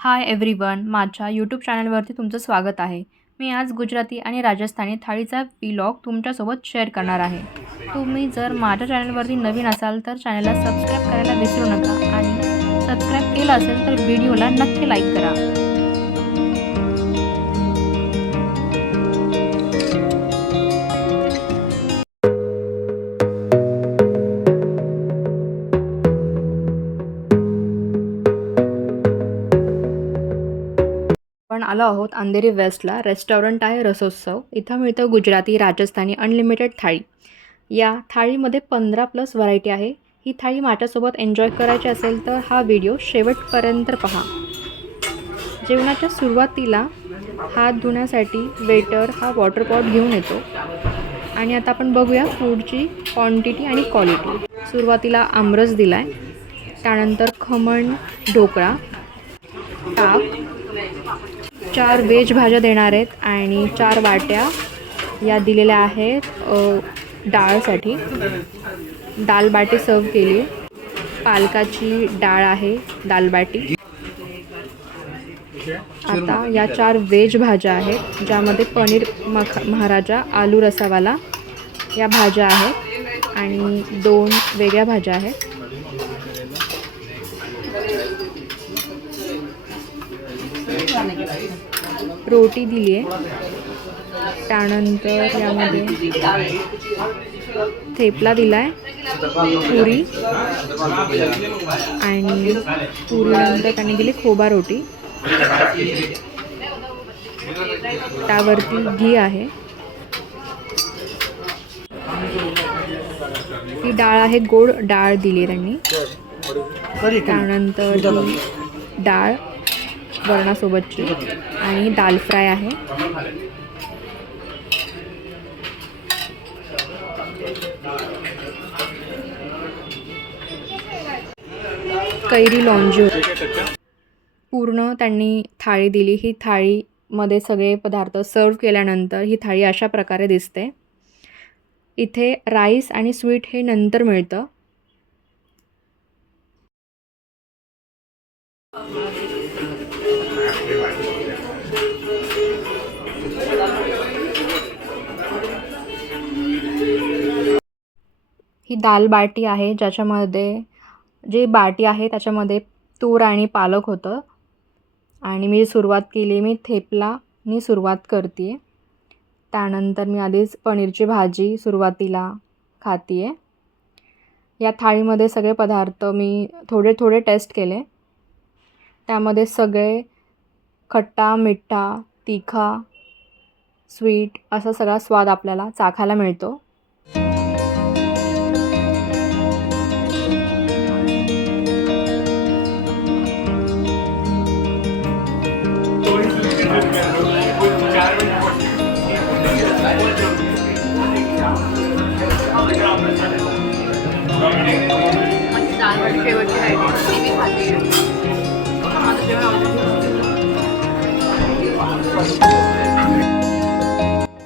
Hi everyone, माझ्या YouTube चॅनलवरती तुमचं स्वागत आहे। मी आज गुजराती आणि राजस्थानी थाळीचा व्लॉग तुमच्यासोबत शेअर करणार आहे। तुम्ही जर माझ्या चॅनलवरती नवीन असाल तर चॅनलला सबस्क्राईब करायला विसरू नका आणि सबस्क्राईब केलं असेल तर व्हिडिओला नक्की लाईक करा। आपण आलो आहोत अंधेरी वेस्टला। रेस्टॉरंट आहे रसोत्सव। इथं मिळतं गुजराती राजस्थानी अनलिमिटेड थाळी। या थाळीमध्ये 15+ व्हरायटी आहे। ही थाळी माझ्यासोबत एन्जॉय करायची असेल तर हा व्हिडिओ शेवटपर्यंत पहा। जेवणाच्या सुरुवातीला हात धुण्यासाठी वेटर हा वॉटर पॉट घेऊन येतो आणि आता आपण बघूया फूडची क्वांटिटी आणि क्वालिटी। सुरुवातीला आमरस दिलाय, त्यानंतर खमण, ढोकळा, ताक, 4 व्हेज भाज्या देणार आहेत आणि 4 वाट्या या दिलेल्या आहेत डाळसाठी। दाल बाटी सर्व केली, पालकाची डाळ आहे, दाल बाटी। आता या 4 व्हेज भाज्या आहेत ज्यामध्ये पनीर महाराजा, आलू रसावाला या भाज्या आहेत आणि 2 वेगळ्या भाज्या आहेत। रोटी दिली आहे, त्यानंतर यामध्ये थेपला दिला आहे, पुरी आणि पुरीनंतर त्यांनी दिली खोबा रोटी, त्यावरती घी आहे। ही डाळ आहे, गोड डाळ दिली त्यांनी। त्यानंतर डाळ वरणासोबतची आणि दाल फ्राय आहे। कैरी लॉन्जी पूर्ण त्यांनी थाळी दिली। ही थाळीमध्ये सगळे पदार्थ सर्व केल्यानंतर ही थाळी अशा प्रकारे दिसते। इथे राईस आणि स्वीट हे नंतर मिळतं। ही दाल बाटी आहे ज्याच्यामध्ये जे बाटी आहे त्याच्यामध्ये तूर आणि पालक होतं आणि मी सुरुवात केली, मी थेपलानी सुरुवात करते आहे। त्यानंतर मी आधीच पनीरची भाजी सुरुवातीला खाते आहे। या थाळीमध्ये सगळे पदार्थ मी थोडे थोडे टेस्ट केले, त्यामध्ये सगळे खट्टा, मिठा, तिखा, स्वीट असा सगळा स्वाद आपल्याला चाखायला मिळतो।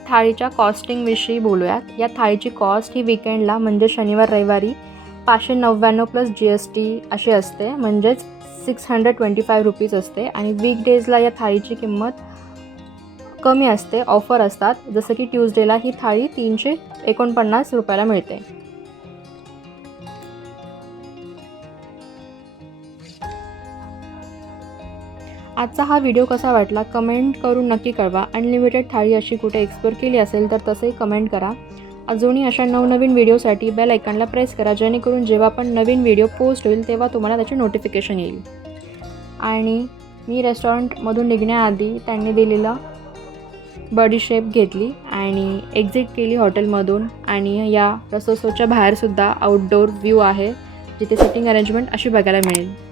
थाळीच्या कॉस्टिंगविषयी बोलूयात। या थाळीची कॉस्ट ही वीकेंडला म्हणजे शनिवार रविवारी 599 + GST अशी असते, म्हणजेच 625 रुपीज असते आणि वीकडेजला या थाळीची किंमत कमी असते, ऑफर असतात। जसं की ट्यूजडेला ही थाळी 349 रुपयाला मिळते। आजचा हा व्हिडिओ कसा वाटला कमेंट करून नक्की कळवा। अनलिमिटेड थाळी अशी कुठे एक्सप्लोर केली असेल तर तसंही कमेंट करा। अजूनही अशा नवनवीन व्हिडिओसाठी बेल आयकॉनला प्रेस करा, जेणेकरून जेव्हा पण नवीन व्हिडिओ पोस्ट होईल तेव्हा तुम्हाला त्याची नोटिफिकेशन येईल। आणि मी रेस्टॉरंटमधून निघण्याआधी त्यांनी दिलेला बडीशेप घेतली आणि एक्झिट केली हॉटेलमधून। आणि या रसोत्सवच्या बाहेरसुद्धा आउटडोर व्ह्यू आहे जिथे सिटिंग अरेंजमेंट अशी बघायला मिळेल।